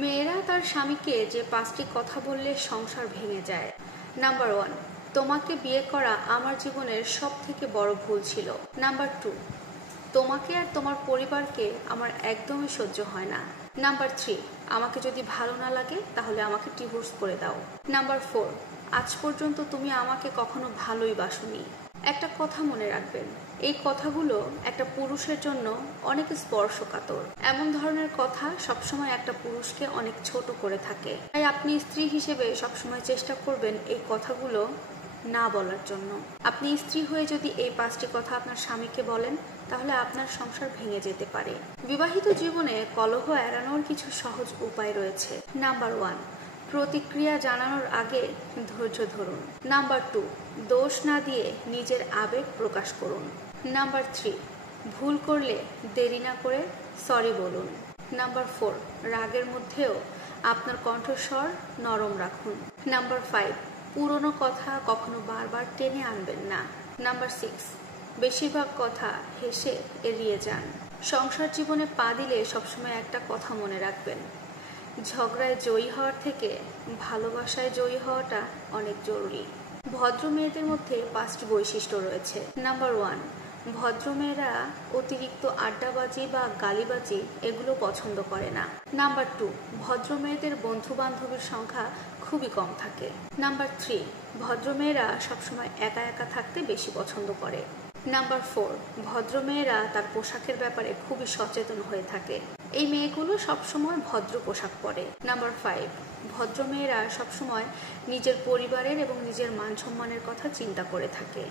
মেয়েরা তার স্বামীকে যে 5টি কথা বললে সংসার ভেঙে যায়। নাম্বার 1, তোমাকে বিয়ে করা আমার জীবনের সবথেকে বড় ভুল ছিল। নাম্বার 2, তোমাকে আর তোমার পরিবারকে আমার একদমই সহ্য হয় না। নাম্বার 3, আমাকে যদি ভালো না লাগে তাহলে আমাকে ডিভোর্স করে দাও। নাম্বার 4, আজ পর্যন্ত তুমি আমাকে কখনো ভালোই বাসোনি। একটা কথা মনে রাখবেন, এই কথাগুলো একটা পুরুষের জন্য অনেক স্পর্শকাতর। এমন ধরনের কথা সবসময় একটা পুরুষকে অনেক ছোট করে থাকে। তাই আপনি স্ত্রী হিসেবে সবসময় চেষ্টা করবেন এই কথাগুলো না বলার জন্য। আপনি স্ত্রী হয়ে যদি এই 5টি কথা আপনার স্বামীকে বলেন তাহলে আপনার সংসার ভেঙে যেতে পারে। বিবাহিত জীবনে কলহ এড়ানোর কিছু সহজ উপায় রয়েছে। নাম্বার 1, প্রতিক্রিয়া জানানোর আগে ধৈর্য ধরুন। নাম্বার 2, দোষ না দিয়ে নিজের আবেগ প্রকাশ করুন। নাম্বার 3, ভুল করলে দেরি না করে সরি বলুন। নাম্বার 4, রাগের মধ্যেও আপনার কণ্ঠস্বর নরম রাখুন। নাম্বার 5, পুরনো কথা কখনো বারবার টেনে আনবেন না। নাম্বার 6, বেশিরভাগ কথা হেসে এড়িয়ে যান। সংসার জীবনে পা দিলে সবসময় একটা কথা মনে রাখবেন, ঝগড়ায় জয়ী হওয়ার থেকে ভালোবাসায় জয়ী হওয়াটা অনেক জরুরি। ভদ্র মেয়েদের মধ্যে 5টি বৈশিষ্ট্য রয়েছে। নাম্বার 1, ভদ্রমেয়েরা অতিরিক্ত আড্ডাবাজি বা গালিবাজি এগুলো পছন্দ করে না। নাম্বার 2, ভদ্র মেয়েদের বন্ধু বান্ধবের সংখ্যা খুবই কম থাকে। নাম্বার 3, ভদ্রমেয়েরা সবসময় একা একা থাকতে বেশি পছন্দ করে। নাম্বার 4, ভদ্রমেয়েরা তার পোশাকের ব্যাপারে খুবই সচেতন হয়ে থাকে। এই মেয়েগুলো সবসময় ভদ্র পোশাক পরে। নাম্বার 5, ভদ্রমেয়েরা সবসময় নিজের পরিবারের এবং নিজের মান সম্মানের কথা চিন্তা করে থাকে।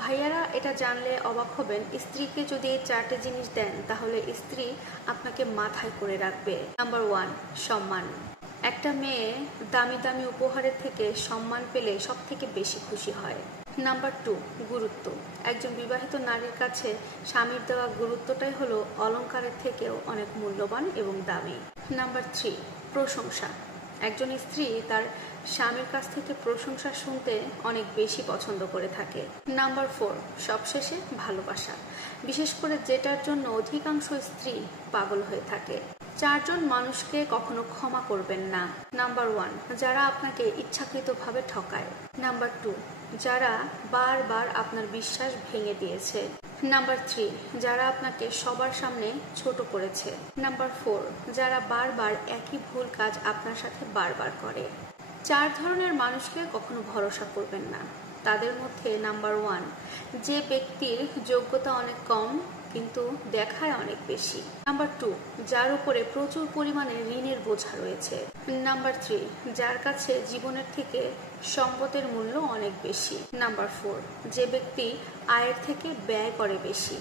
ভাইয়ারা এটা জানলে অবাক হবেন, স্ত্রীকে যদি এই 4টে জিনিস দেন তাহলে স্ত্রী আপনাকে মাথায় করে রাখবে। নাম্বার 1, সম্মান। একটা মেয়ে দামি দামি উপহারের থেকে সম্মান পেলে সব থেকে বেশি খুশি হয়। নাম্বার 2, গুরুত্ব। একজন বিবাহিত নারীর কাছে স্বামীর দেওয়া গুরুত্বটাই হলো অলংকারের থেকেও অনেক মূল্যবান এবং দামি। নাম্বার 3, প্রশংসা। একজন স্ত্রী তার স্বামীর কাছ থেকে প্রশংসা শুনতে অনেক বেশি পছন্দ করে থাকে। নাম্বার 4, সবশেষে ভালোবাসা, বিশেষ করে যেটার জন্য অধিকাংশ স্ত্রী পাগল হয়ে থাকে। 4 জন মানুষকে কখনো ক্ষমা করবেন না। নাম্বার 1, যারা আপনাকে ইচ্ছাকৃতভাবে ঠকায়। নাম্বার 2, যারা বারবার আপনার বিশ্বাস ভেঙে দিয়েছে। নাম্বার 3, যারা আপনাকে সবার সামনে ছোট করেছে। নাম্বার 4, যারা বারবার একই ভুল কাজ আপনার সাথে বারবার করে। 4 ধরনের মানুষকে কখনো ভরসা করবেন না। তাদের মধ্যে নাম্বার 1, যে ব্যক্তির যোগ্যতা অনেক কম কিন্তু দেখায় অনেক বেশি। নাম্বার 2, যার উপরে প্রচুর পরিমাণে ঋণের বোঝা রয়েছে। নাম্বার 3, যার কাছে জীবনের থেকে সম্পদের মূল্য অনেক বেশি। নাম্বার 4, যে ব্যক্তি আয়ের থেকে ব্যয় করে বেশি।